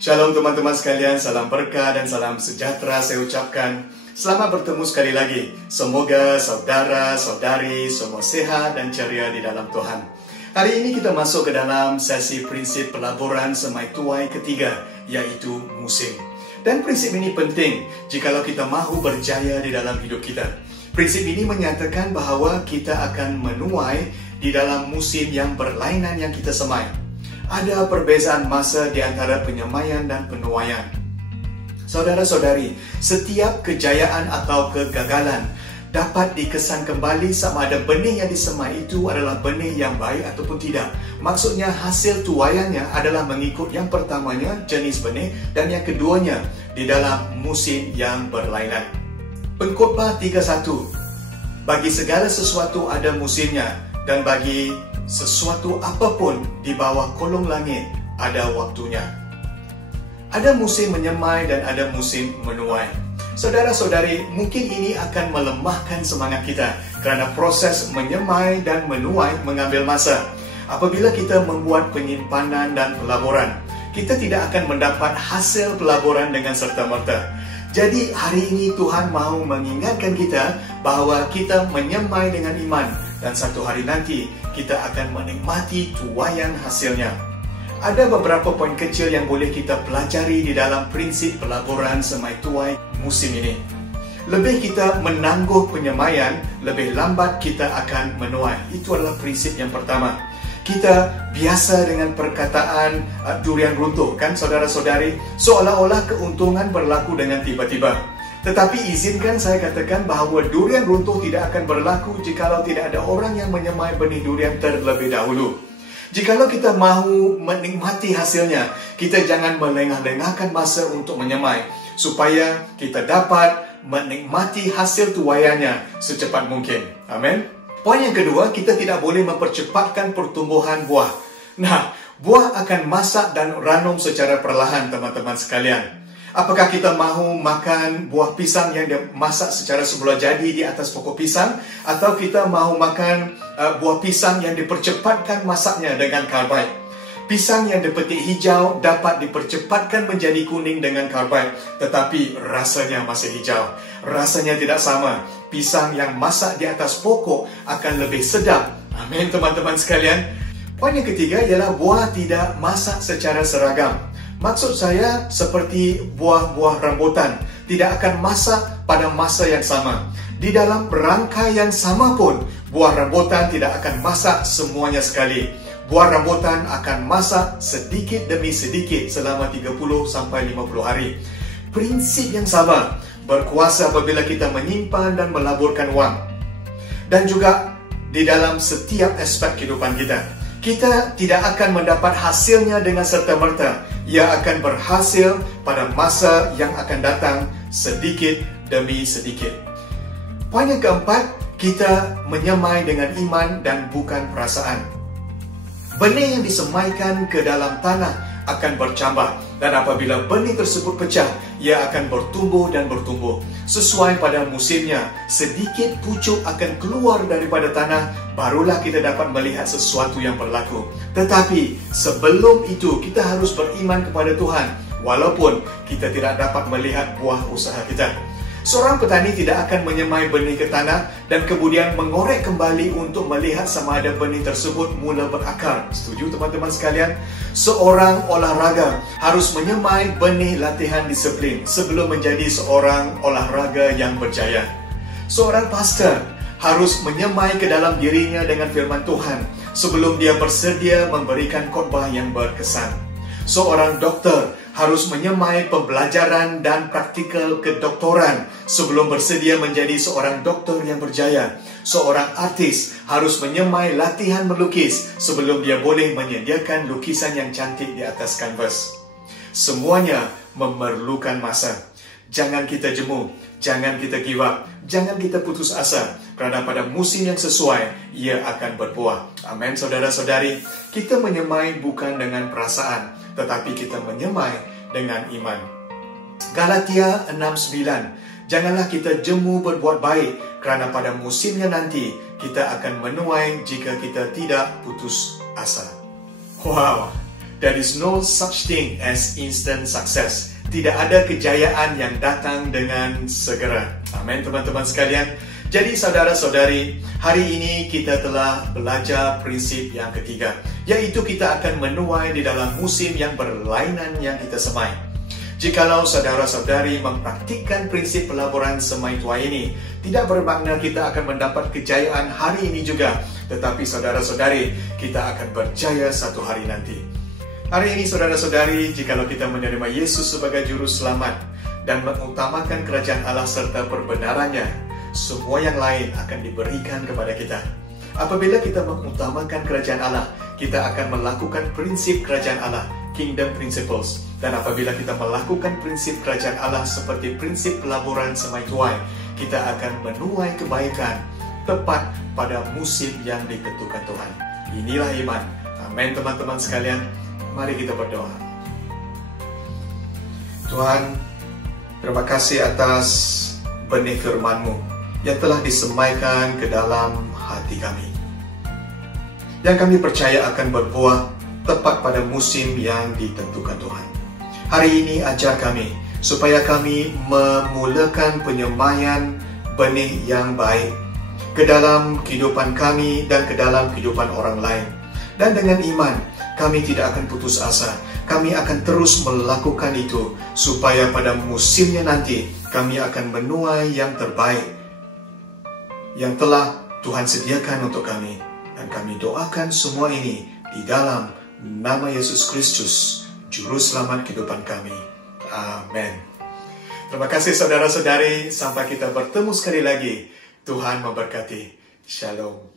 Shalom teman-teman sekalian, salam berkah dan salam sejahtera saya ucapkan. Selamat bertemu sekali lagi. Semoga saudara-saudari semua sehat dan ceria di dalam Tuhan. Hari ini kita masuk ke dalam sesi prinsip pelaburan semai tuai ketiga, yaitu musim. Dan prinsip ini penting jikalau kita mahu berjaya di dalam hidup kita. Prinsip ini menyatakan bahawa kita akan menuai di dalam musim yang berlainan yang kita semai. Ada perbezaan masa di antara penyemaian dan penuaian. Saudara-saudari, setiap kejayaan atau kegagalan dapat dikesan kembali sama ada benih yang disemai itu adalah benih yang baik ataupun tidak. Maksudnya hasil tuaiannya adalah mengikut yang pertamanya jenis benih dan yang keduanya di dalam musim yang berlainan. Pengkhotbah 3:1. Bagi segala sesuatu ada musimnya, dan bagi sesuatu apapun di bawah kolong langit ada waktunya. Ada musim menyemai dan ada musim menuai. Saudara-saudari, mungkin ini akan melemahkan semangat kita kerana proses menyemai dan menuai mengambil masa. Apabila kita membuat penyimpanan dan pelaburan, kita tidak akan mendapat hasil pelaburan dengan serta-merta. Jadi hari ini Tuhan mahu mengingatkan kita bahawa kita menyemai dengan iman dan satu hari nanti kita akan menikmati tuaian hasilnya. Ada beberapa poin kecil yang boleh kita pelajari di dalam prinsip pelaburan semai tuai musim ini. Lebih kita menangguh penyemaian, lebih lambat kita akan menuai. Itu adalah prinsip yang pertama. Kita biasa dengan perkataan durian runtuh, kan saudara-saudari? Seolah-olah keuntungan berlaku dengan tiba-tiba. Tetapi izinkan saya katakan bahawa durian runtuh tidak akan berlaku jikalau tidak ada orang yang menyemai benih durian terlebih dahulu. Jikalau kita mahu menikmati hasilnya, kita jangan melengah-lengahkan masa untuk menyemai, supaya kita dapat menikmati hasil tuaiannya secepat mungkin. Amin. Poin yang kedua, kita tidak boleh mempercepatkan pertumbuhan buah. Nah, buah akan masak dan ranum secara perlahan, teman-teman sekalian. Apakah kita mahu makan buah pisang yang dimasak secara semula jadi di atas pokok pisang, atau kita mahu makan buah pisang yang dipercepatkan masaknya dengan karbid? Pisang yang dipetik hijau dapat dipercepatkan menjadi kuning dengan karbid, tetapi rasanya masih hijau. Rasanya tidak sama. Pisang yang masak di atas pokok akan lebih sedap. Amin, teman-teman sekalian. Poin yang ketiga ialah buah tidak masak secara seragam. Maksud saya seperti buah-buah rambutan tidak akan masak pada masa yang sama. Di dalam rangka yang sama pun, buah rambutan tidak akan masak semuanya sekali. Buah rambutan akan masak sedikit demi sedikit selama 30 sampai 50 hari. Prinsip yang sama berkuasa apabila kita menyimpan dan melaburkan wang. Dan juga di dalam setiap aspek kehidupan kita. Kita tidak akan mendapat hasilnya dengan serta-merta. Ia akan berhasil pada masa yang akan datang sedikit demi sedikit. Poin yang keempat, kita menyemai dengan iman dan bukan perasaan. Benih yang disemaikan ke dalam tanah akan bercambah, dan apabila benih tersebut pecah, ia akan bertumbuh dan bertumbuh. Sesuai pada musimnya, sedikit pucuk akan keluar daripada tanah, barulah kita dapat melihat sesuatu yang berlaku. Tetapi sebelum itu, kita harus beriman kepada Tuhan, walaupun kita tidak dapat melihat buah usaha kita. Seorang petani tidak akan menyemai benih ke tanah dan kemudian mengorek kembali untuk melihat sama ada benih tersebut mula berakar. Setuju teman-teman sekalian? Seorang olahraga harus menyemai benih latihan disiplin sebelum menjadi seorang olahraga yang berjaya. Seorang pastor harus menyemai ke dalam dirinya dengan firman Tuhan sebelum dia bersedia memberikan khotbah yang berkesan. Seorang doktor harus menyemai pembelajaran dan praktikal kedoktoran sebelum bersedia menjadi seorang doktor yang berjaya. Seorang artis harus menyemai latihan melukis sebelum dia boleh menyediakan lukisan yang cantik di atas kanvas. Semuanya memerlukan masa. Jangan kita jemu, jangan kita give up, jangan kita putus asa, kerana pada musim yang sesuai, ia akan berbuah. Amin, saudara-saudari. Kita menyemai bukan dengan perasaan, tetapi kita menyemai dengan iman. Galatia 6:9. Janganlah kita jemu berbuat baik, kerana pada musimnya nanti kita akan menuai jika kita tidak putus asa. Wow, There is no such thing as instant success. Tidak ada kejayaan yang datang dengan segera. Amin, teman-teman sekalian. Jadi saudara-saudari, hari ini kita telah belajar prinsip yang ketiga, yaitu kita akan menuai di dalam musim yang berlainan yang kita semai. Jikalau saudara-saudari mempraktikkan prinsip pelaburan semai tuai ini, tidak bermakna kita akan mendapat kejayaan hari ini juga, tetapi saudara-saudari, kita akan berjaya satu hari nanti. Hari ini saudara-saudari, jikalau kita menerima Yesus sebagai juru selamat dan mengutamakan kerajaan Allah serta perbenarannya, semua yang lain akan diberikan kepada kita. Apabila kita mengutamakan kerajaan Allah, kita akan melakukan prinsip kerajaan Allah, kingdom principles. Dan apabila kita melakukan prinsip kerajaan Allah seperti prinsip pelaburan semai tuai, kita akan menuai kebaikan tepat pada musim yang ditentukan Tuhan. Inilah iman. Amin, teman-teman sekalian. Mari kita berdoa. Tuhan, terima kasih atas benih firman-Mu yang telah disemaikan ke dalam hati kami, yang kami percaya akan berbuah tepat pada musim yang ditentukan Tuhan. Hari ini ajar kami supaya kami memulakan penyemaian benih yang baik ke dalam kehidupan kami dan ke dalam kehidupan orang lain. Dan dengan iman, kami tidak akan putus asa. Kami akan terus melakukan itu supaya pada musimnya nanti kami akan menuai yang terbaik yang telah Tuhan sediakan untuk kami. Dan kami doakan semua ini di dalam nama Yesus Kristus, Juru Selamat kehidupan kami. Amin. Terima kasih saudara-saudari. Sampai kita bertemu sekali lagi. Tuhan memberkati. Shalom.